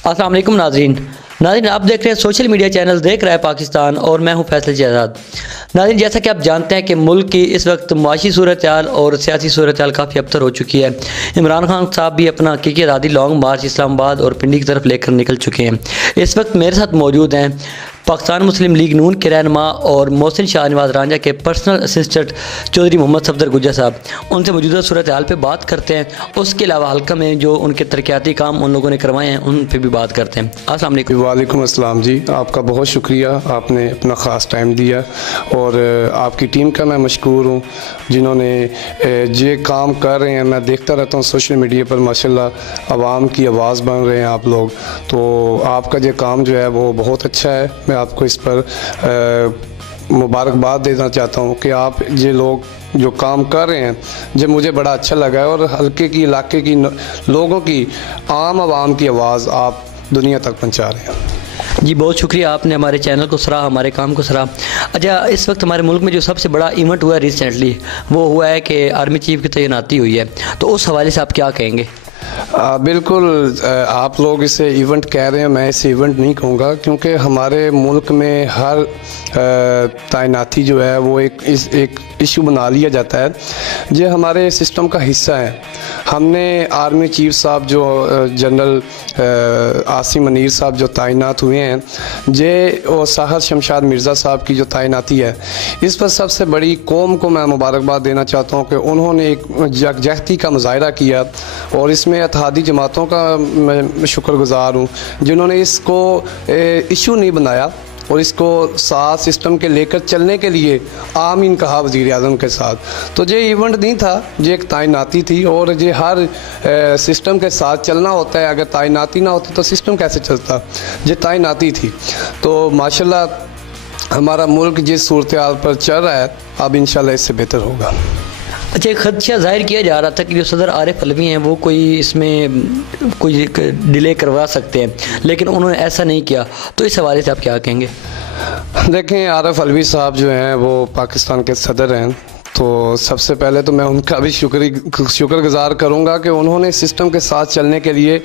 अस्सलाम वालेकुम नाज़रीन आप देख रहे हैं सोशल मीडिया चैनल देख रहा है पाकिस्तान और मैं हूं फैसल शहजाद। नाज़रीन, जैसा कि आप जानते हैं कि मुल्क की इस वक्त मुआशी सूरत हाल और सियासी सूरत हाल काफ़ी अबतर हो चुकी है। इमरान खान साहब भी अपना हकीकी आज़ादी लॉन्ग मार्च इस्लामाबाद और पिंडी की तरफ लेकर निकल चुके हैं। इस वक्त मेरे साथ मौजूद हैं पाकिस्तान मुस्लिम लीग नून के रहनुमा और मोहसिन शाहनवाज रांझा के पर्सनल असिस्टेंट चौधरी मोहम्मद सफदर गुज्जर साहब। उनसे मौजूदा सूरत हाल पर बात करते हैं। उसके अलावा हल्का में जो उनके तरक्याती काम उन लोगों ने करवाए हैं उन पर भी बात करते हैं। अस्सलाम वालेकुम। वालेकुम अस्सलाम जी, आपका बहुत शुक्रिया, आपने अपना ख़ास टाइम दिया और आपकी टीम का मैं मशकूर हूँ जिन्होंने ये काम कर रहे हैं। मैं देखता रहता हूँ सोशल मीडिया पर, माशाल्लाह आवाम की आवाज़ बन रहे हैं आप लोग। तो आपका ये काम जो है वो बहुत अच्छा है। मैं आपको इस पर मुबारकबाद देना चाहता हूँ कि आप ये लोग जो काम कर रहे हैं जो मुझे बड़ा अच्छा लगा है और हल्के की इलाके की लोगों की आम आवाम की आवाज़ आप दुनिया तक पहुँचा रहे हैं। जी बहुत शुक्रिया, आपने हमारे चैनल को सराहा, हमारे काम को सराहा। अच्छा, इस वक्त हमारे मुल्क में जो सबसे बड़ा इवेंट हुआ है रिसेंटली, वो हुआ है कि आर्मी चीफ की तैनाती हुई है, तो उस हवाले से आप क्या कहेंगे? बिल्कुल, आप लोग इसे इवेंट कह रहे हैं, मैं इसे इवेंट नहीं कहूँगा क्योंकि हमारे मुल्क में हर तैनाती जो है वो एक इशू बना लिया जाता है। ये हमारे सिस्टम का हिस्सा है। हमने आर्मी चीफ साहब जो जनरल आसिम मुनीर साहब जो तैनात हुए हैं, जे और साहर शमशाद मिर्ज़ा साहब की जो तैनाती है, इस पर सबसे बड़ी कौम को मैं मुबारकबाद देना चाहता हूँ कि उन्होंने एक यकजहती का मुजाहरा किया और इसमें इत्तेहादी जमातों का मैं शुक्रगुज़ार हूँ जिन्होंने इसको इशू नहीं बनाया और इसको साथ सिस्टम के लेकर चलने के लिए आमीन कहा वज़ीर आज़म के साथ। तो ये इवेंट नहीं था, ये एक तैनाती थी और ये हर सिस्टम के साथ चलना होता है। अगर तैनाती ना होती तो सिस्टम कैसे चलता, ये तैनाती थी। तो माशाल्लाह हमारा मुल्क जिस सूरत हाल पर चल रहा है अब इंशाल्लाह इससे बेहतर होगा। अच्छा, एक खदशा जाहिर किया जा रहा था कि जो सदर आरिफ अलवी हैं वो कोई इसमें कोई डिले करवा सकते हैं, लेकिन उन्होंने ऐसा नहीं किया, तो इस हवाले से आप क्या कहेंगे? देखें, आरिफ अलवी साहब जो हैं वो पाकिस्तान के सदर हैं, तो सबसे पहले तो मैं उनका भी शुक्रगुज़ार करूंगा कि उन्होंने सिस्टम के साथ चलने के लिए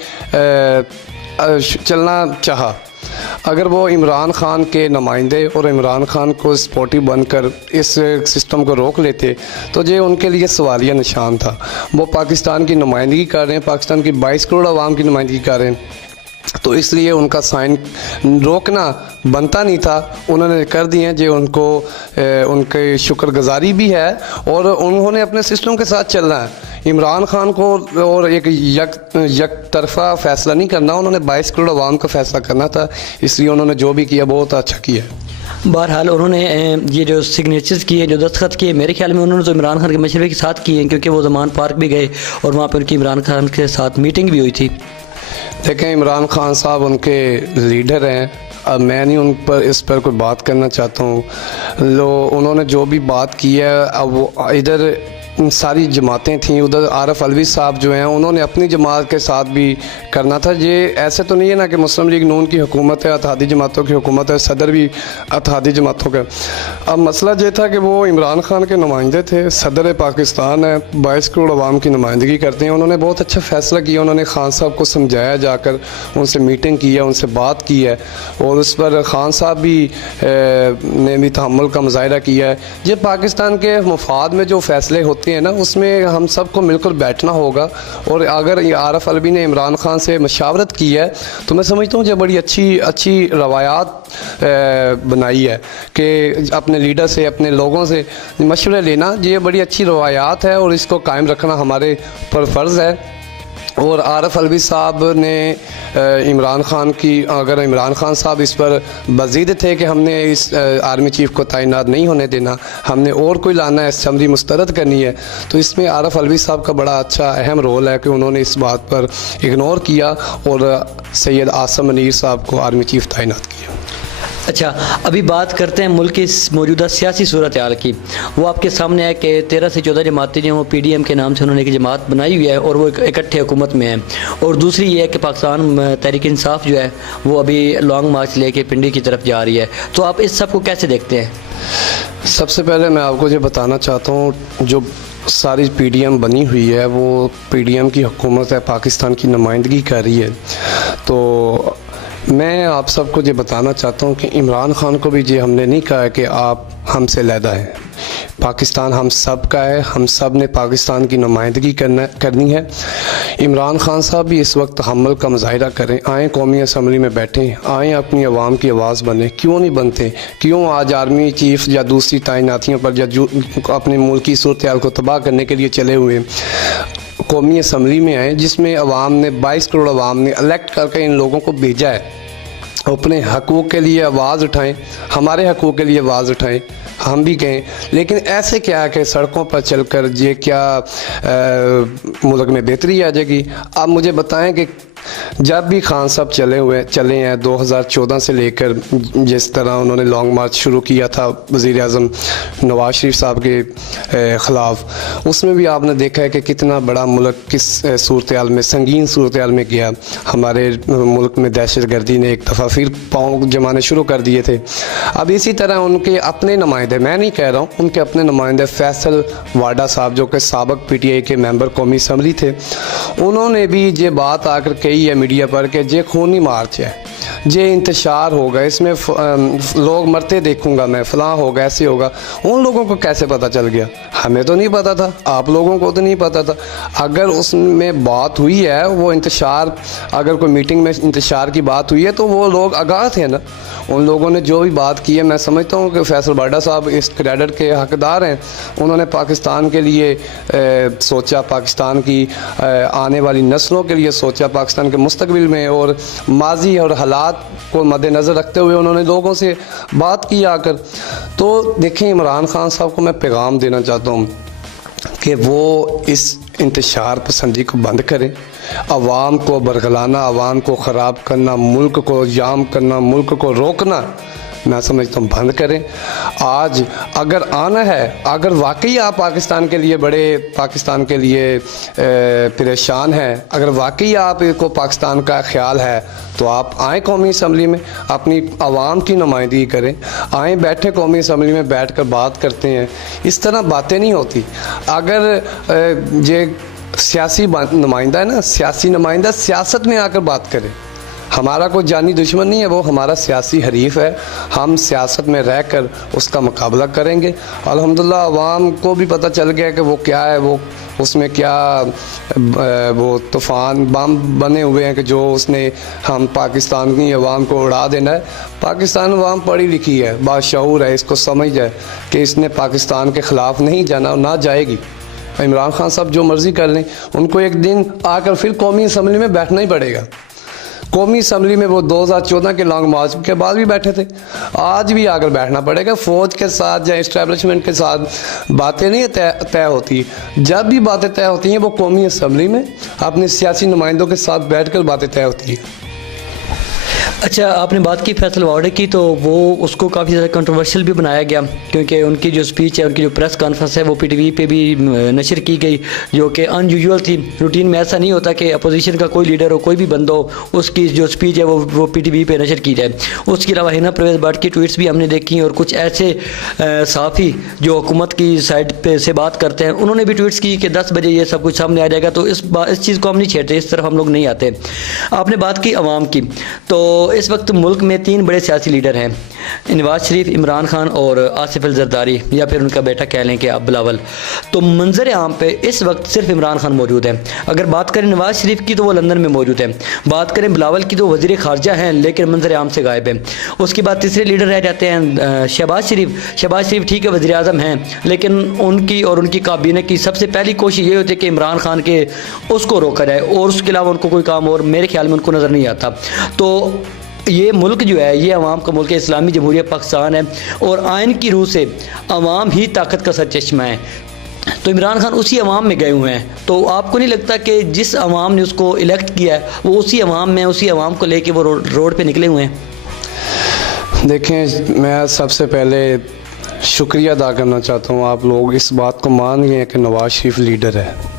चलना चाहा। अगर वो इमरान खान के नुमाइंदे और इमरान खान को सपोर्टिव बनकर इस सिस्टम को रोक लेते तो ये उनके लिए सवालिया निशान था। वो पाकिस्तान की नुमाइंदगी कर रहे हैं, पाकिस्तान की 22 करोड़ आवाम की नुमाइंदगी कर रहे हैं, तो इसलिए उनका साइन रोकना बनता नहीं था। उन्होंने कर दिए जो उनको उनके शुक्रगुजारी भी है और उन्होंने अपने सिस्टम के साथ चलना है। इमरान खान को और एक तरफा फैसला नहीं करना, उन्होंने 22 करोड़ आवाम का फैसला करना था, इसलिए उन्होंने जो भी किया बहुत अच्छा किया। बहरहाल उन्होंने ये जो सिग्नेचर्स किए, जो दस्तखत किए, मेरे ख्याल में उन्होंने तो इमरान खान के मशवरे के साथ किए हैं, क्योंकि वो ज़मान पार्क भी गए और वहाँ पर उनकी इमरान खान के साथ मीटिंग भी हुई थी। देखें, इमरान खान साहब उनके लीडर हैं, अब मैं नहीं उन पर इस पर कोई बात करना चाहता हूँ। उन्होंने जो भी बात की है, अब वो इधर सारी जमातें थीं, उधर आरिफ अलवी साहब जो हैं उन्होंने अपनी जमात के साथ भी करना था। ये ऐसे तो नहीं है ना कि मुस्लिम लीग नून की हुकूमत है, इत्तेहादी जमातों की हुकूमत है, सदर भी इत्तेहादी जमातों का। अब मसला ये था कि वो इमरान खान के नुमाइंदे थे, सदर पाकिस्तान है, 22 करोड़ आवाम की नुमाइंदगी करते हैं। उन्होंने बहुत अच्छा फ़ैसला किया, उन्होंने खान साहब को समझाया, जाकर उनसे मीटिंग की है, उनसे बात की है और उस पर खान साहब भी ने भी तहम्मुल का मुजाहरा किया है। ये पाकिस्तान के मफाद में जो फ़ैसले होते हैं ना, उसमें हम सबको मिलकर बैठना होगा। और अगर आरिफ अलवी ने इमरान खान से मशावरत की है तो मैं समझता हूँ जो बड़ी अच्छी रवायात बनाई है कि अपने लीडर से, अपने लोगों से मशवरे लेना, ये बड़ी अच्छी रवायात है और इसको कायम रखना हमारे पर फ़र्ज़ है। और आरिफ अलवी साहब ने इमरान खान की, अगर इमरान खान साहब इस पर बज़ीद थे कि हमने इस आर्मी चीफ़ को तैनात नहीं होने देना, हमने और कोई लाना है, असम्बली मुस्तरद करनी है, तो इसमें आरिफ अलवी साहब का बड़ा अच्छा अहम रोल है कि उन्होंने इस बात पर इग्नोर किया और सैयद आसिम मुनीर साहब को आर्मी चीफ़ तैनात किया। अच्छा, अभी बात करते हैं मुल्क की मौजूदा सियासी सूरत हाल की। वो आपके सामने है कि 13 से 14 जमातें जो हैं वो PDM के नाम से उन्होंने एक जमात बनाई हुई है और वो इकट्ठे हुकूमत में है। और दूसरी ये है कि पाकिस्तान तहरीक इंसाफ जो है वो अभी लॉन्ग मार्च लेके पिंडी की तरफ जा रही है। तो आप इस सब को कैसे देखते हैं? सबसे पहले मैं आपको ये बताना चाहता हूँ, जो सारी पीडीएम बनी हुई है, वो पीडीएम की हुकूमत है, पाकिस्तान की नुमाइंदगी कर रही है। तो मैं आप सबको ये बताना चाहता हूँ कि इमरान खान को भी ये हमने नहीं कहा है कि आप हमसे लहदा हैं। पाकिस्तान हम सब का है, हम सब ने पाकिस्तान की नुमाइंदगी करनी है। इमरान खान साहब भी इस वक्त हम्मल का मुजाहिरा करें, आएँ कौमी असम्बली में बैठें, आएँ अपनी आवाम की आवाज़ बने। क्यों नहीं बनते? क्यों आज आर्मी चीफ या दूसरी तैनातियों पर या जो अपने मुल्क की सूरत हाल को तबाह करने के लिए चले हुए कौमी असम्बली में आए, जिसमें अवाम ने 22 करोड़ अवाम ने इलेक्ट करके इन लोगों को भेजा है। अपने हकूक़ के लिए आवाज़ उठाएं, हमारे हकूक़ के लिए आवाज़ उठाएं, हम भी कहें। लेकिन ऐसे क्या है कि सड़कों पर चलकर ये क्या मुल्क में बेहतरी आ जाएगी? आप मुझे बताएं कि जब भी खान साहब चले हैं 2014 से लेकर, जिस तरह उन्होंने लॉन्ग मार्च शुरू किया था वज़ीर आज़म नवाज शरीफ साहब के ख़िलाफ़, उसमें भी आपने देखा है कि कितना बड़ा मुल्क किस सूरत हाल में, संगीन सूरत हाल में गया। हमारे मुल्क में दहशत गर्दी ने एक दफ़ा फिर पाँव जमाने शुरू कर दिए थे। अब इसी तरह उनके अपने नुमाइंदे, मैं नहीं कह रहा हूँ, उनके अपने नुमाइंदे फैसल वाडा साहब जो कि साबिक़ PTI के मेंबर कौमी असम्बली थे, उन्होंने भी ये बात आकर कही है मीडिया पर कि ये खूनी मार्च है, ये इंतशार होगा, इसमें लोग मरते देखूंगा मैं, फलां होगा, ऐसे होगा। उन लोगों को कैसे पता चल गया? हमें तो नहीं पता था, आप लोगों को तो नहीं पता था। अगर उसमें बात हुई है, वो इंतशार, अगर कोई मीटिंग में इंतशार की बात हुई है तो वो लोग आगाह थे ना। उन लोगों ने जो भी बात की है, मैं समझता हूँ कि फैसल बाडा साहब इस क्रेडिट के हकदार हैं। उन्होंने पाकिस्तान के लिए सोचा, पाकिस्तान की आने वाली नस्लों के लिए सोचा, पाकिस्तान के मुस्तकबिल में, और माजी और हालात को मद्देनज़र रखते हुए उन्होंने लोगों से बात की आकर। तो देखें, इमरान खान साहब को मैं पैगाम देना चाहता हूँ कि वो इस इंतशार पसंदी को बंद करें। अवाम को बरगलाना, अवाम को ख़राब करना, मुल्क को जाम करना, मुल्क को रोकना, मैं समझता हूँ बंद करें। आज अगर आना है, अगर वाकई आप पाकिस्तान के लिए पाकिस्तान के लिए परेशान हैं, अगर वाकई आपको पाकिस्तान का ख्याल है, तो आप आएँ कौमी असम्बली में, अपनी आवाम की नुमाइंदगी करें। आएँ, बैठे कौमी असम्बली में बैठ कर बात करते हैं। इस तरह बातें नहीं होती। अगर ये सियासी नुमाइंदा है ना, सियासी नुमाइंदा सियासत में आकर बात करे। हमारा कोई जानी दुश्मन नहीं है, वो हमारा सियासी हरीफ है। हम सियासत में रहकर उसका मुकाबला करेंगे। अल्हम्दुलिल्लाह अवाम को भी पता चल गया कि वो क्या है, वो उसमें क्या वो तूफ़ान बम बने हुए हैं कि जो उसने हम पाकिस्तान की अवाम को उड़ा देना है। पाकिस्तान अवाम पढ़ी लिखी है, बाशऊर है, इसको समझ जाए कि इसने पाकिस्तान के ख़िलाफ़ नहीं जाना और ना जाएगी। इमरान खान साहब जो मर्ज़ी कर लें, उनको एक दिन आकर फिर कौमी असम्बली में बैठना ही पड़ेगा। कौमी असम्बली में वो 2014 के लॉन्ग मार्च के बाद भी बैठे थे, आज भी आकर बैठना पड़ेगा। फ़ौज के साथ या इस्टेब्लिशमेंट के साथ बातें नहीं तय होती। जब भी बातें तय होती हैं, वो कौमी असम्बली में अपने सियासी नुमाइंदों के साथ बैठकर बातें तय होती हैं। अच्छा, आपने बात की फैसल वाडे की, तो वो उसको काफ़ी ज़्यादा कंट्रोवर्शियल भी बनाया गया, क्योंकि उनकी जो स्पीच है, उनकी जो प्रेस कॉन्फ्रेंस है, वो PTV पे भी नशर की गई, जो कि अनयूजुअल थी। रूटीन में ऐसा नहीं होता कि अपोजिशन का कोई लीडर हो, कोई भी बंदा हो, उसकी जो स्पीच है वो PTV पे नशर की जाए। उसके अलावा हिना परवेज़ भट्ट की ट्वीट्स भी हमने देखी, और कुछ ऐसे सहाफ़ी जो हुकूमत की साइड पे से बात करते हैं, उन्होंने भी ट्वीट्स की कि 10 बजे ये सब कुछ सामने आ जाएगा। तो इस चीज़ को हम नहीं छेड़ते, इस तरफ हम लोग नहीं आते। आपने बात की अवाम की, तो इस वक्त मुल्क में 3 बड़े सियासी लीडर हैं, नवाज शरीफ, इमरान खान और आसिफ अल जरदारी, या फिर उनका बेटा कह लें कि अब बिलावल। तो मंजर आम पे इस वक्त सिर्फ इमरान खान मौजूद है। अगर बात करें नवाज शरीफ की तो वो लंदन में मौजूद है, बात करें बिलावल की तो वज़ीर ख़ारजा हैं, लेकिन मंजर आम से गायब है। उसके बाद तीसरे लीडर रह जाते हैं शहबाज शरीफ ठीक है, वज़ीर आज़म हैं, लेकिन उनकी और उनकी काबीना की सबसे पहली कोशिश ये होती है कि इमरान खान के उसको रोका जाए, और उसके अलावा उनको कोई काम और मेरे ख्याल में उनको नज़र नहीं आता। तो ये मुल्क जो है, ये अवाम का मुल्क है, इस्लामी जमहूरियत पाकिस्तान है, और आइन की रूह से अवाम ही ताकत का सरचश्मा है। तो इमरान खान उसी अवाम में गए हुए हैं। तो आपको नहीं लगता कि जिस अवाम ने उसको इलेक्ट किया है, वो उसी अवाम में, उसी अवाम को लेके वो रोड पे निकले हुए हैं? देखें, मैं सबसे पहले शुक्रिया अदा करना चाहता हूँ, आप लोग इस बात को मान गए हैं कि नवाज शरीफ लीडर है।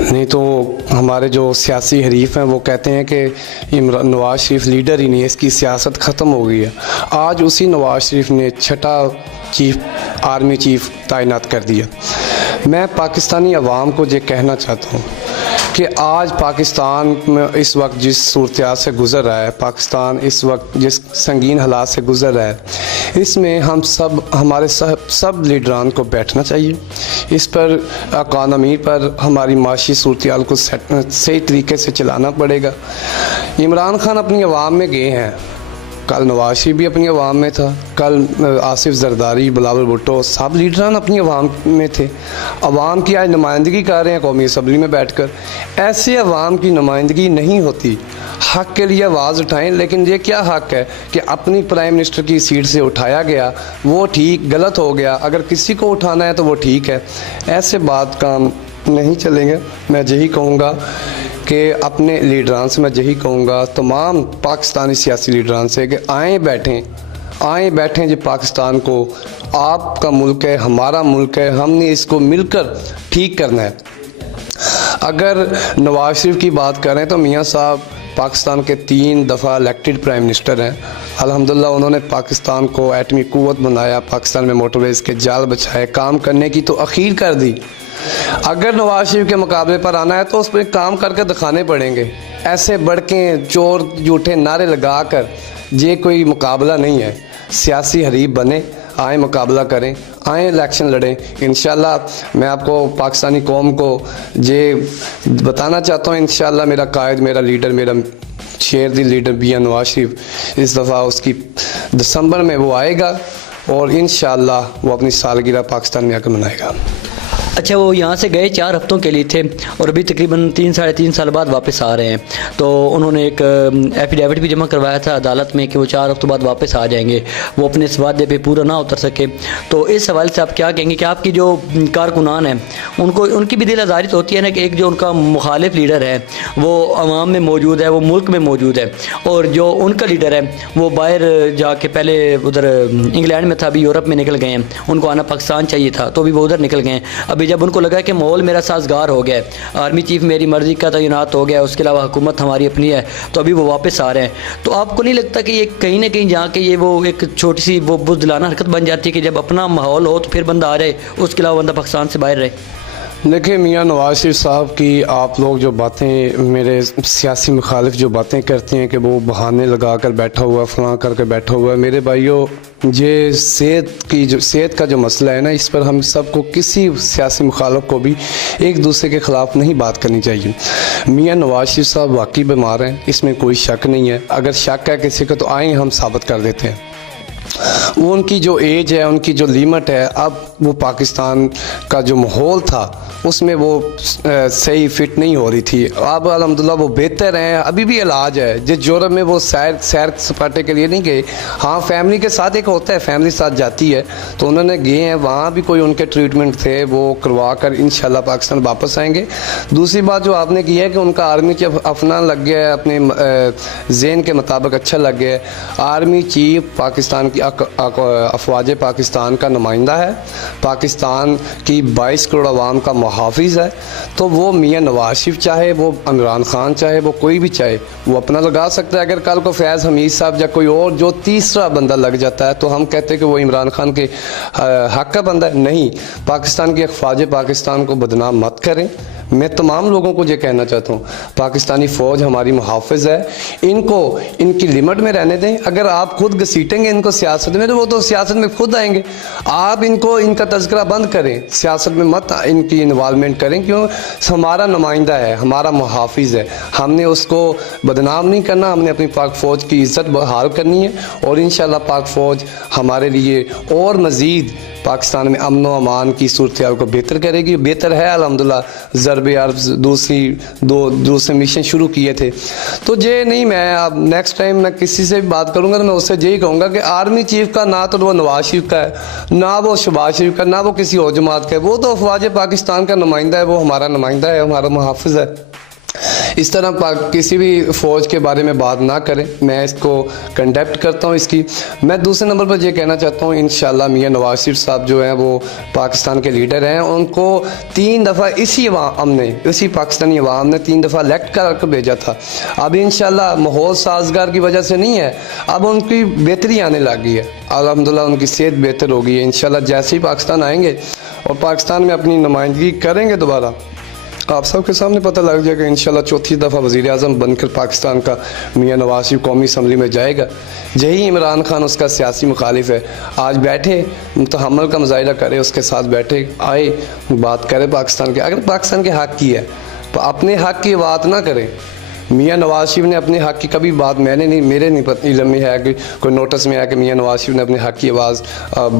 नहीं तो हमारे जो सियासी हरीफ हैं वो कहते हैं कि नवाज शरीफ लीडर ही नहीं है, इसकी सियासत ख़त्म हो गई है। आज उसी नवाज शरीफ ने 6ठा आर्मी चीफ तैनात कर दिया। मैं पाकिस्तानी अवाम को ये कहना चाहता हूँ कि आज पाकिस्तान में इस वक्त जिस सूरत से गुज़र रहा है, पाकिस्तान इस वक्त जिस संगीन हालात से गुज़र रहा है, इसमें हम सब हमारे सब लीडरान को बैठना चाहिए। इस पर इकानमी पर हमारी माशी सूरत को सही तरीके से चलाना पड़ेगा। इमरान खान अपनी अवाम में गए हैं, कल नवाज शरीफ भी अपनी अवाम में था, कल आसिफ जरदारी, बिलावल भुट्टो, सब लीडरान अपनी अवाम में थे। अवाम की आज नुमाइंदगी कर रहे हैं कौमी असम्बली में बैठकर। ऐसे अवाम की नुमाइंदगी नहीं होती। हक़ के लिए आवाज़ उठाएं, लेकिन ये क्या हक़ है कि अपनी प्राइम मिनिस्टर की सीट से उठाया गया, वो ठीक गलत हो गया, अगर किसी को उठाना है तो वो ठीक है। ऐसे बात काम नहीं चलेंगे। मैं यही कहूँगा कि अपने लीडरान से मैं यही कहूँगा, तमाम पाकिस्तानी सियासी लीडरान से, कि आए बैठें जी पाकिस्तान को, आपका मुल्क है, हमारा मुल्क है, हमने इसको मिलकर ठीक करना है। अगर नवाज शरीफ की बात करें तो मियाँ साहब पाकिस्तान के 3 दफ़ा इलेक्टेड प्राइम मिनिस्टर हैं। अल्हम्दुलिल्लाह उन्होंने पाकिस्तान को एटमी क़ुव्वत बनाया, पाकिस्तान में मोटरवेज़ के जाल बचाए, काम करने की तो अखीर कर दी। अगर नवाज शरीफ के मुकाबले पर आना है तो उस पर काम करके दिखाने पड़ेंगे। ऐसे बड़के चोर झूठे नारे लगा कर ये कोई मुकाबला नहीं है। सियासी हरीब बने, आए मुकाबला करें, आए इलेक्शन लड़ें। इंशाल्लाह मैं आपको पाकिस्तानी कौम को ये बताना चाहता हूँ, इंशाल्लाह मेरा कायद, मेरा लीडर, मेरा शेर दी लीडर मियां नवाज शरीफ, इस दफ़ा उसकी दिसंबर में वो आएगा और इंशाल्लाह वो अपनी सालगिरह पाकिस्तान में आकर मनाएगा। अच्छा, वो यहाँ से गए 4 हफ्तों के लिए थे और अभी तकरीबन 3 साढ़े 3 साल बाद वापस आ रहे हैं। तो उन्होंने एक एफिडेविट भी जमा करवाया था अदालत में कि वो 4 हफ्तों बाद वापस आ जाएंगे, वो अपने इस वादे पे पूरा ना उतर सके। तो इस हवाले से आप क्या कहेंगे कि आपकी जो कारकुनान हैं उनको, उनकी भी दिल आज़ारी तो होती है ना कि एक जो उनका मुखालिफ लीडर है वो अवाम में मौजूद है, वो मुल्क में मौजूद है, और जो उनका लीडर है वो बाहर जाके पहले उधर इंग्लैंड में था, अभी यूरोप में निकल गए हैं, उनको आना पाकिस्तान चाहिए था तो अभी वो उधर निकल गए हैं। अभी जब उनको लगा कि माहौल मेरा साजगार हो गया है, आर्मी चीफ मेरी मर्ज़ी का तैनात हो गया, उसके अलावा हुकूमत हमारी अपनी है, तो अभी वो वापस आ रहे हैं। तो आपको नहीं लगता कि ये कहीं ना कहीं जाके ये वो एक छोटी सी वो बुज़दिलाना हरकत बन जाती है कि जब अपना माहौल हो तो फिर बंदा आ रहे, उसके अलावा बंदा पाकिस्तान से बाहर रहे? देखिए मियाँ नवाज शरीफ साहब की आप लोग जो बातें, मेरे सियासी मुखालिफ जो बातें करते हैं कि वो बहाने लगा कर बैठा हुआ, फलां करके बैठा हुआ है, मेरे भाइयों ये सेहत का जो मसला है ना, इस पर हम सबको, किसी सियासी मुखालिफ को भी एक दूसरे के ख़िलाफ़ नहीं बात करनी चाहिए। मियाँ नवाज शरीफ साहब वाकई बीमार हैं, इसमें कोई शक नहीं है। अगर शक है किसी को तो आए हम साबित कर देते हैं। वो उनकी जो एज है, उनकी जो लिमिट है, अब वो पाकिस्तान का जो माहौल था उसमें वो सही फिट नहीं हो रही थी। अब अल्हम्दुलिल्लाह वो बेहतर हैं, अभी भी इलाज है। जिस यूरोप में वो सैर सपाटे के लिए नहीं गए, हाँ फैमिली के साथ एक होता है, फैमिली साथ जाती है, तो उन्होंने गए हैं, वहाँ भी कोई उनके ट्रीटमेंट थे, वो करवा कर इंशाल्लाह पाकिस्तान वापस आएंगे। दूसरी बात जो आपने की है कि उनका आर्मी चीफ अपना लग गया है, अपने ज़हन के मुताबिक अच्छा लग गया है। आर्मी चीफ पाकिस्तान की अफवाज पाकिस्तान का नुमाइंदा है, पाकिस्तान की 22 करोड़ आवाम का मुहाफिज है। तो वो मियाँ नवाज शरीफ चाहे, वो इमरान खान चाहे, वो कोई भी चाहे, वो अपना लगा सकता है। अगर कल को फैज़ हमीद साहब या कोई और जो तीसरा बंदा लग जाता है तो हम कहते हैं कि वो इमरान खान के हक़ का बंदा है। नहीं, पाकिस्तान की अफवाज पाकिस्तान को बदनाम मत करें। मैं तमाम लोगों को ये कहना चाहता हूँ, पाकिस्तानी फ़ौज हमारी मुहाफ़िज़ है, इनको इनकी लिमिट में रहने दें। अगर आप खुद घसीटेंगे इनको सियासत में तो वो तो सियासत में खुद आएंगे। आप इनको, इनका तज़किरा बंद करें, सियासत में मत इनकी इन्वॉल्वमेंट करें, क्यों? हमारा नुमाइंदा है, हमारा मुहाफ़िज़ है, हमने उसको बदनाम नहीं करना, हमने अपनी पाक फ़ौज की इज़्ज़त बहाल करनी है और इंशाअल्लाह पाक फ़ौज हमारे लिए और मज़ीद पाकिस्तान में अमन व अमान की सूरत को बेहतर करेगी। बेहतर है अल्हम्दुलिल्लाह। ज़रब अर्ब दूसरे मिशन शुरू किए थे। तो ये नहीं, मैं अब नेक्स्ट टाइम मैं किसी से भी बात करूँगा तो मैं उससे यही कहूँगा कि आर्मी चीफ का ना तो वो नवाज शरीफ का है, ना वो शहबाज शरीफ का, ना वो किसी और जमात का है, वो तो अफवाज पाकिस्तान का नुमाइंदा है, वो हमारा नुमाइंदा है, हमारा मुहाफ़िज़ है। इस तरह किसी भी फ़ौज के बारे में बात ना करें, मैं इसको कंडेप्ट करता हूँ इसकी। मैं दूसरे नंबर पर ये कहना चाहता हूँ, इंशाल्लाह मियां नवाज शरीफ साहब जो हैं वो पाकिस्तान के लीडर हैं, उनको 3 दफ़ा इसी पाकिस्तानी अवाम ने 3 दफ़ा इलेक्ट कर भेजा था। अब इंशाल्लाह माहौल साजगार की वजह से नहीं है, अब उनकी बेहतरी आने लगी है, अल्हम्दुलिल्लाह उनकी सेहत बेहतर हो गई है। इंशाल्लाह जैसे ही पाकिस्तान आएंगे और पाकिस्तान में अपनी नुमाइंदगी करेंगे दोबारा, आप सबके सामने पता लग जाएगा इंशाल्लाह चौथी दफ़ा वज़ीर आज़म बनकर पाकिस्तान का मियां नवाज शरीफ कौमी असम्बली में जाएगा। यही इमरान खान उसका सियासी मुखालिफ है, आज बैठे तहम्मुल का मुजाहिरा करे, उसके साथ बैठे आए बात करे पाकिस्तान के। अगर पाकिस्तान के हक़ की है तो अपने हक़ की बात ना करें। मियां नवाज शरीफ ने अपने हक़ की कभी बात मेरे नहीं पता इल्म में है कि कोई नोटिस में है कि मियां नवाज शरीफ ने अपने हक़ की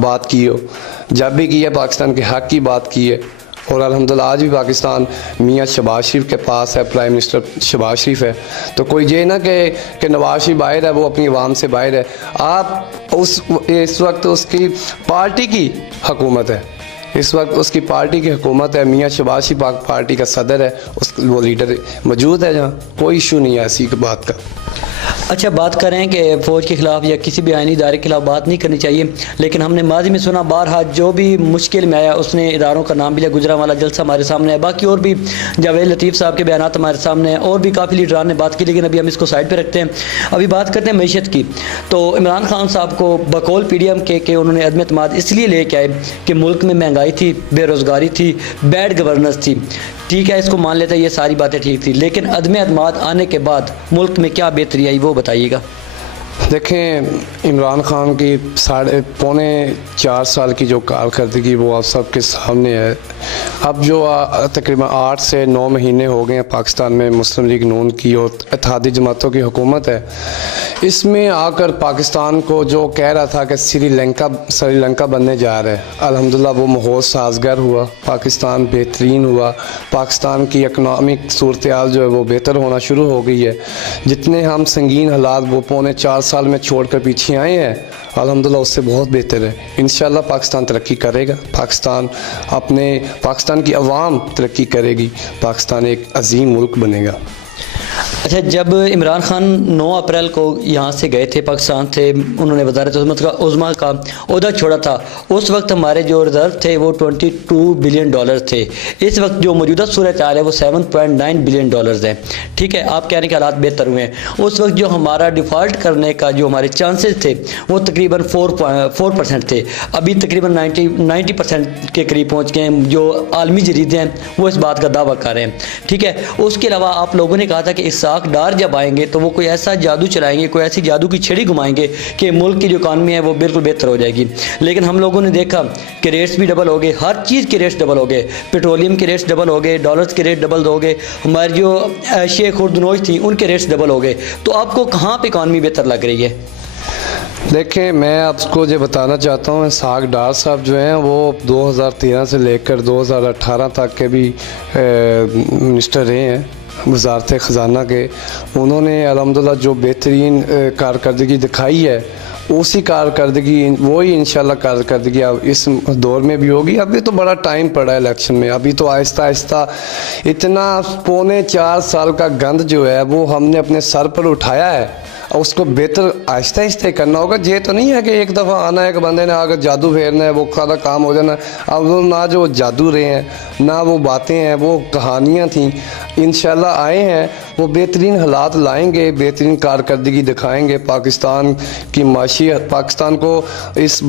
बात की हो। जब भी की है पाकिस्तान के हक़ की बात की है, और अल्हम्दुलिल्लाह आज भी पाकिस्तान मियां शहबाज शरीफ के पास है, प्राइम मिनिस्टर शहबाज शरीफ है। तो कोई ये ना कि नवाज शरीफ बाहर है, वो अपनी आवाम से बाहर है। आप इस वक्त उसकी पार्टी की हुकूमत है, इस वक्त उसकी पार्टी की हुकूमत है, मियां शहबाज शरीफ पार्टी का सदर है, वो लीडर मौजूद है, जहाँ कोई इशू नहीं है ऐसी बात का। अच्छा, बात करें कि फ़ौज के ख़िलाफ़ या किसी भी आइनी इदारे के खिलाफ बात नहीं करनी चाहिए, लेकिन हमने माजी में सुना बारहा जो भी मुश्किल में आया उसने इदारों का नाम भी लिया। गुजरांवाला जलसा हमारे सामने है, बाकी और भी जावेद लतीफ़ साहब के बयान हमारे सामने हैं, और भी काफ़ी लीडरान ने बात की, लेकिन अभी हम इसको साइड पर रखते हैं। अभी बात करते हैं मैशत की। तो इमरान खान साहब को बकौल PDM के उन्होंने अदम एतमाद इसलिए लेके आए कि मुल्क में महंगाई थी, बेरोज़गारी थी, बैड गवर्नेंस थी। ठीक है, इसको मान लेते हैं, ये सारी बातें ठीक थी, लेकिन अदम एतमाद आने के बाद मुल्क में क्या बेहतरी आई वो बताइएगा। देखें, इमरान खान की 4.5 साल की जो कारकर्दगी वो आप सबके सामने है। अब जो तकरीबन 8 से 9 महीने हो गए हैं पाकिस्तान में मुस्लिम लीग नून की और इत्तेहादी जमातों की हुकूमत है। इसमें आकर पाकिस्तान को जो कह रहा था कि श्रीलंका बनने जा रहा है, अल्हम्दुलिल्लाह वो माहौल साजगार हुआ, पाकिस्तान बेहतरीन हुआ, पाकिस्तान की इकनॉमिक सूरत हाल जो है वो बेहतर होना शुरू हो गई है। जितने हम संगीन हालात वो 4.25 साल में छोड़कर पीछे आए हैं, अल्हम्दुलिल्लाह उससे बहुत बेहतर है। इंशाल्लाह पाकिस्तान तरक्की करेगा, पाकिस्तान की अवाम तरक्की करेगी, पाकिस्तान एक अजीम मुल्क बनेगा। अच्छा, जब इमरान खान 9 अप्रैल को यहाँ से गए थे पाकिस्तान से, उन्होंने वज़ारत उज़्मा का ओहदा छोड़ा था, उस वक्त हमारे जो रिज़र्व थे वो $22 बिलियन थे। इस वक्त जो मौजूदा सूरत हाल है वो $7.9 बिलियन है। ठीक है, आप कह रहे हैं कि हालात बेहतर हुए हैं। उस वक्त जो हमारा डिफ़ॉल्ट करने का जो हमारे चांसेस थे वो तकरीबन 4% थे, अभी तकरीबन 90% के करीब पहुँच गए हैं। जो आलमी जरीदे हैं वो इस बात का दावा कर रहे हैं। ठीक है, उसके अलावा आप लोगों ने कहा था कि इसहाक डार जब आएंगे तो वो कोई ऐसा जादू चलाएंगे, कोई ऐसी जादू की छड़ी घुमाएंगे कि मुल्क की जो इकानमी है वो बिल्कुल बेहतर हो जाएगी। लेकिन हम लोगों ने देखा कि रेट्स भी डबल हो गए, हर चीज़ के रेट्स डबल हो गए, पेट्रोलियम के रेट्स डबल हो गए, डॉलर्स के रेट डबल हो गए, हमारी जो शेख खुर्दनोश थी उनके रेट्स डबल हो गए। तो आपको कहाँ पर इकानमी बेहतर लग रही है? देखें, मैं आपको जो बताना चाहता हूँ, इसहाक डार साहब जो हैं वो 2013 से लेकर 2018 तक के भी मिनिस्टर रहे हैं वज़ारत ख़जाना के। उन्होंने अल्हम्दुलिल्लाह जो बेहतरीन कारकर्दगी दिखाई है, उसी कारकर्दगी वही इंशाल्लाह कारकर्दगी अब इस दौर में भी होगी। अभी तो बड़ा टाइम पड़ा है इलेक्शन में, अभी तो आहिस्ता आहिस्ता इतना 4.25 साल का गंद जो है वो हमने अपने सर पर उठाया है, उसको बेहतर आहिस्ता आहिस्ता करना होगा। ये तो नहीं है कि एक दफ़ा आना है कि बंदे ने आकर जादू फेरना है, वो सारा काम हो जाना। अब वो ना जो जादू रहे हैं ना वो बातें हैं, वो कहानियाँ थीं। इंशाल्लाह आए हैं, वो बेहतरीन हालात लाएंगे, बेहतरीन कारकर्दगी दिखाएंगे, पाकिस्तान को इस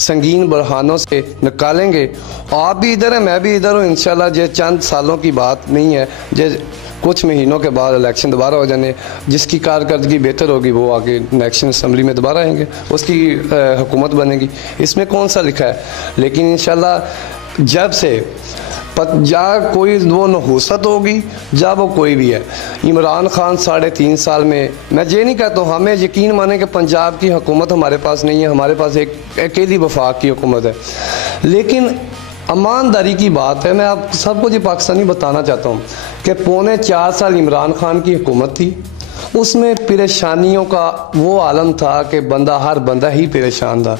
संगीन बरहानों से निकालेंगे। आप भी इधर हैं, मैं भी इधर हूँ। इंशाल्लाह ये चंद सालों की बात नहीं है, ये कुछ महीनों के बाद इलेक्शन दोबारा हो जाने, जिसकी कारकर्दगी बेहतर होगी वो आगे नेशनल असम्बली में दोबारा आएंगे, उसकी हुकूमत बनेगी। इसमें कौन सा लिखा है? लेकिन इंशाल्लाह जब से जा कोई वो नहूसत होगी, जा वो कोई भी है। इमरान खान 3.5 साल में, मैं ये नहीं कहता हूँ, हमें यकीन माने कि पंजाब की हुकूमत हमारे पास नहीं है, हमारे पास एक अकेली वफाक की हुकूमत है। लेकिन ईमानदारी की बात है, मैं आप सबको जी पाकिस्तानी बताना चाहता हूँ कि 4.25 साल इमरान खान की हुकूमत थी, उसमें परेशानियों का वो आलम था कि हर बंदा ही परेशान था।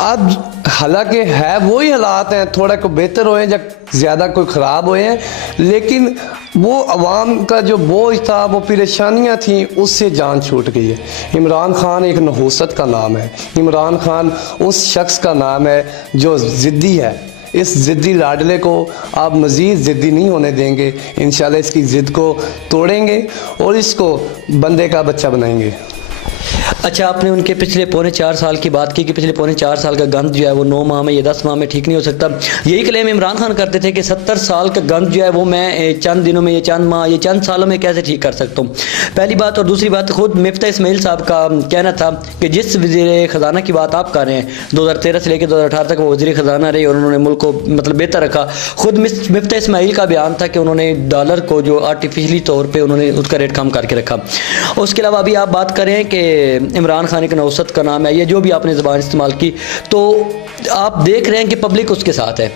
अब हालांकि है वही हालात हैं, थोड़ा को बेहतर हुए हैं या ज़्यादा कोई ख़राब हुए हैं, लेकिन वो अवाम का जो बोझ था, वो परेशानियां थी, उससे जान छूट गई है। इमरान खान एक नहूसत का नाम है। इमरान खान उस शख्स का नाम है जो ज़िद्दी है। इस ज़िद्दी लाडले को आप मज़ीद ज़िद्दी नहीं होने देंगे। इंशाल्लाह इसकी ज़िद को तोड़ेंगे और इसको बंदे का बच्चा बनाएंगे। अच्छा, आपने उनके पिछले पौने 4 साल की बात की कि पिछले पौने 4 साल का गंद जो है वो 9 माह में या 10 माह में ठीक नहीं हो सकता। यही क्लेम इमरान खान करते थे कि 70 साल का गंद जो है वो मैं चंद दिनों में, ये चंद माह, ये चंद सालों में कैसे ठीक कर सकता हूँ। पहली बात। और दूसरी बात, खुद मिफ्ता इस्माइल साहब का कहना था कि जिस वज़ीर ख़जाना की बात आप कर रहे हैं, 2013 से लेकर 2018 तक वो वज़ीर ख़जाना रहे और उन्होंने मुल्क को मतलब बेहतर रखा। खुद मिफ्ता इस्माइल का बयान था कि उन्होंने डॉलर को जो आर्टिफिशली तौर पर उन्होंने उसका रेट कम करके रखा। उसके अलावा अभी आप बात करें कि इमरान खान एक नौसत का नाम है, ये जो भी आपने ज़बान इस्तेमाल की, तो आप देख रहे हैं कि पब्लिक उसके साथ है।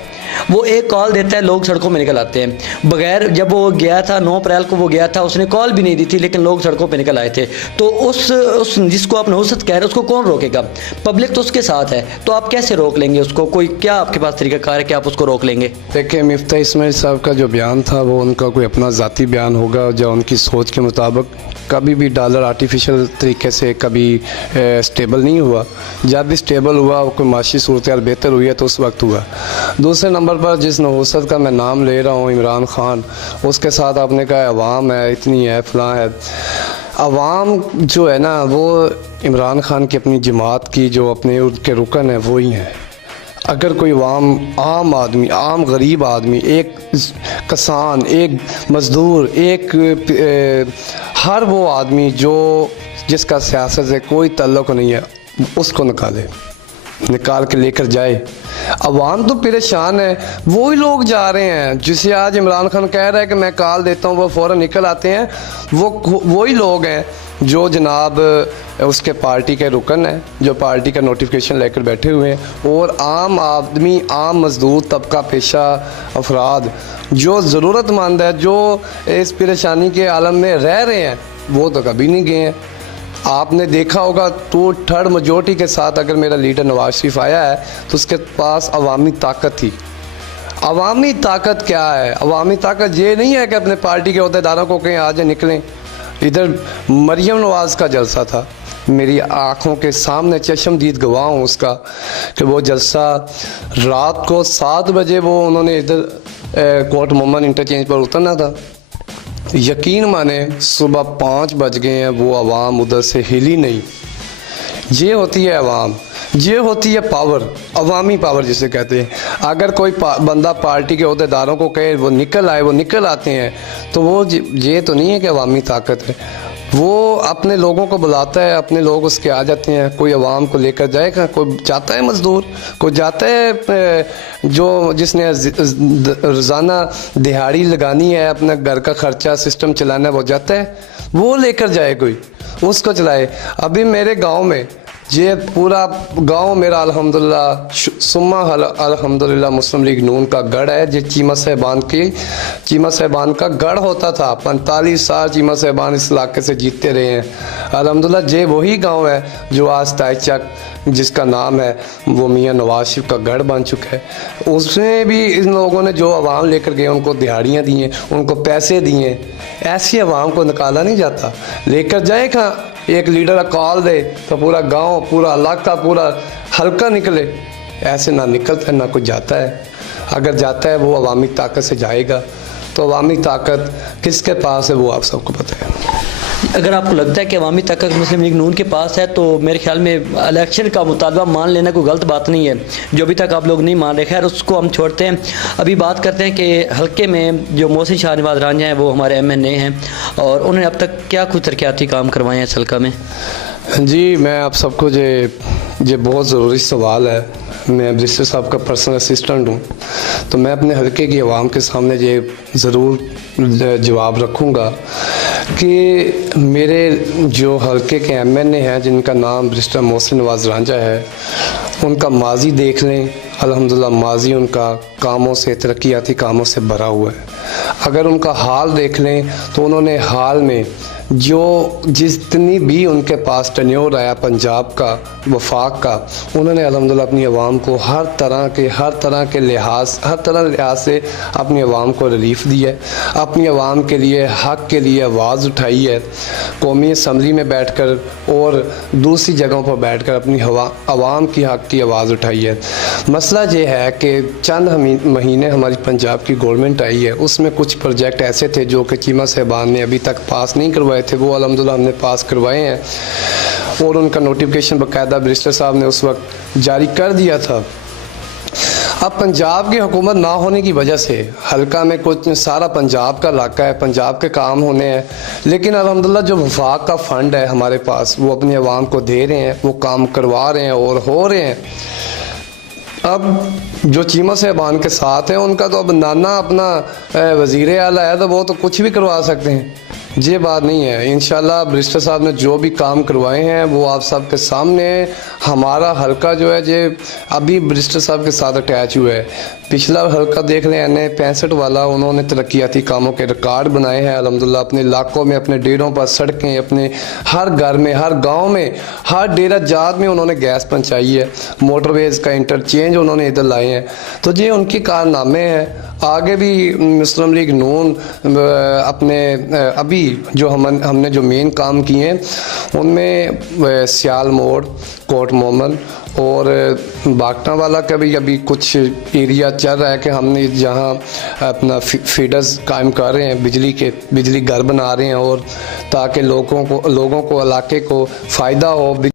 वो एक कॉल देता है, लोग सड़कों में निकल आते हैं। बगैर, जब वो गया था 9 अप्रैल को वो गया था, उसने कॉल भी नहीं दी थी, लेकिन लोग सड़कों पे निकल आए थे। तो उस जिसको आप नौसत कह रहे हैं उसको कौन रोकेगा? पब्लिक तो उसके साथ है, तो आप कैसे रोक लेंगे उसको? कोई क्या आपके पास तरीकाकार है कि आप उसको रोक लेंगे? देखिए, मिफ्ता इस्माइल साहब का जो बयान था वो उनका कोई अपना ज़ाती बयान होगा, जो उनकी सोच के मुताबिक। कभी भी डॉलर आर्टिफिशियल तरीके से कभी स्टेबल नहीं हुआ। जब भी स्टेबल हुआ, कोई माशी सूरत बेहतर हुई है तो उस वक्त हुआ। दूसरे नंबर पर जिस नहूसत का मैं नाम ले रहा हूँ, इमरान खान, उसके साथ आपने कहा अवाम है, इतनी है, फलां है। अवाम जो है ना, वो इमरान खान की अपनी जमात की जो अपने उनके रुकन है वही हैं। अगर कोई आम आदमी, आम गरीब आदमी, एक किसान, एक मज़दूर, एक हर वो आदमी जो जिसका सियासत से कोई ताल्लुक़ नहीं है, उसको निकाल के लेकर जाए। अवाम तो परेशान है। वही लोग जा रहे हैं जिसे आज इमरान खान कह रहा है कि मैं कॉल देता हूँ, वो फ़ौरन निकल आते हैं। वही लोग हैं जो जनाब उसके पार्टी के रुकन हैं, जो पार्टी का नोटिफिकेशन लेकर बैठे हुए हैं। और आम आदमी, आम मजदूर तबका, पेशा अफराद जो ज़रूरतमंद है, जो इस परेशानी के आलम में रह रहे हैं, वो तो कभी नहीं गए हैं। आपने देखा होगा, तो थर्ड मेजोरिटी के साथ अगर मेरा लीडर नवाज शरीफ आया है तो उसके पास अवामी ताकत थी। अवामी ताकत क्या है? अवामी ताकत ये नहीं है कि अपने पार्टी के अहदेदारों को कहीं आज निकलें। इधर मरियम नवाज का जलसा था, मेरी आँखों के सामने चश्मदीद गवाह हूँ उसका, कि वो जलसा रात को 7 बजे वो उन्होंने इधर कोट मोहम्मद इंटरचेंज पर उतरना था। यकीन माने सुबह 5 बज गए हैं, वो आवाम उधर से हिली नहीं। ये होती है आवाम, ये होती है पावर, अवामी पावर जिसे कहते हैं। अगर कोई बंदा पार्टी के अहदेदारों को कहे वो निकल आए, वो निकल आते हैं, तो वो ये तो नहीं है कि अवामी ताकत है। वो अपने लोगों को बुलाता है, अपने लोग उसके आ जाते हैं। कोई अवाम को लेकर जाएगा, कोई जाता है मजदूर, कोई जाता है जो जिसने रोज़ाना दिहाड़ी लगानी है, अपना घर का खर्चा सिस्टम चलाना है, वो जाता है, वो लेकर जाए, कोई उसको चलाए। अभी मेरे गांव में ये पूरा गांव मेरा अल्हम्दुलिल्लाह सुम्मा अल्हम्दुलिल्लाह मुस्लिम लीग नून का गढ़ है। जो चीमा साहिबान का गढ़ होता था। 45 साल चीमा साहिबान इस इलाके से जीतते रहे हैं अल्हम्दुलिल्लाह। ये वही गांव है जो आज ताईचक, जिसका नाम है, वो मियाँ नवाज शरीफ का गढ़ बन चुका है। उसमें भी इन लोगों ने जो आवाम लेकर गए, उनको दिहाड़ियाँ दी हैं, उनको पैसे दिए। ऐसी आवाम को निकाला नहीं जाता। लेकर जाए कहाँ? एक लीडर कॉल दे तो पूरा गांव, पूरा इलाका, पूरा हल्का निकले। ऐसे ना निकलता है, ना कुछ जाता है। अगर जाता है वो अवामी ताकत से जाएगा। तो अवामी ताकत किसके पास है वो आप सबको पता है। अगर आपको लगता है कि अवामी ताकत मुस्लिम लीग नून के पास है, तो मेरे ख्याल में इलेक्शन का मुतालबा मान लेना कोई गलत बात नहीं है, जो अभी तक आप लोग नहीं मान रहे। खैर, उसको हम छोड़ते हैं। अभी बात करते हैं कि हल्के में जो मोहसिन शाहनवाज रांझा हैं, वो हमारे MNA हैं, और उन्होंने अब तक क्या कुछ तरक्याती काम करवाए हैं इस हल्का में? जी, मैं आप सबको ये बहुत ज़रूरी सवाल है। मैं ब्रिस्टर साहब का पर्सनल असिस्टेंट हूँ, तो मैं अपने हल्के की आवाम के सामने ये ज़रूर जवाब रखूँगा कि मेरे जो हल्के के MNA हैं, जिनका नाम ब्रिस्टर मोहसिन नवाज रांझा है, उनका माजी देख लें, अल्हम्दुलिल्लाह माजी उनका कामों से, तरक्याती कामों से भरा हुआ है। अगर उनका हाल देख लें तो उन्होंने हाल में जो जितनी भी उनके पास टेन्योर आया पंजाब का, वफाक का, उन्होंने अल्हम्दुलिल्लाह अपनी आवाम को हर तरह के लिहाज से अपनी आवाम को रिलीफ दी है, अपनी आवाम के लिए, हक़ के लिए आवाज़ उठाई है। कौमी असम्बली में बैठकर और दूसरी जगहों पर बैठकर अपनी आवाम की हक़ की आवाज़ उठाई है। मसला ये है कि चंद महीने हमारी पंजाब की गवर्नमेंट आई है, उसमें कुछ प्रोजेक्ट ऐसे थे जो कि चीमा साहबान ने अभी तक पास नहीं करवाए थे, वो अल्हम्दुलिल्लाह हमने पास करवाए हैं और उनका नोटिफिकेशन बाकायदा बैरिस्टर साहब ने उस वक्त जारी कर दिया था। अब पंजाब की हुकूमत ना होने की वजह से हल्का में कुछ सारा पंजाब का इलाका है, पंजाब के काम होने हैं, लेकिन अल्हम्दुलिल्लाह जो वफाक का फ़ंड है हमारे पास वो अपनी आवाम को दे रहे हैं, वो काम करवा रहे हैं और हो रहे हैं। अब जो चीमा साहबान के साथ हैं उनका तो अब नाना अपना वज़ीर आला है तो वो तो कुछ भी करवा सकते हैं, ये बात नहीं है। इंशाल्लाह बैरिस्टर साहब ने जो भी काम करवाए हैं वो आप सब के सामने है। हमारा हल्का जो है जे अभी बैरिस्टर साहब के साथ अटैच हुआ है। पिछला हल्का देख लें एन 65 वाला, उन्होंने तरक्याती कामों के रिकॉर्ड बनाए हैं अल्हम्दुलिल्लाह। अपने इलाकों में, अपने डेरों पर सड़कें, अपने हर घर में, हर गांव में, हर डेरा जात में उन्होंने गैस पहुँचाई है, मोटरवेज़ का इंटरचेंज उन्होंने इधर लाए हैं। तो ये उनके कारनामे हैं। आगे भी मुस्लिम लीग नून अपने अभी जो हमने जो मेन काम किए हैं उनमें सियाल मोड़, कोट मोमन और बागटा वाला का भी अभी कुछ एरिया चल रहा है कि हमने जहां अपना फीडर्स कायम कर रहे हैं, बिजली घर बना रहे हैं और ताकि लोगों को इलाके को फ़ायदा हो।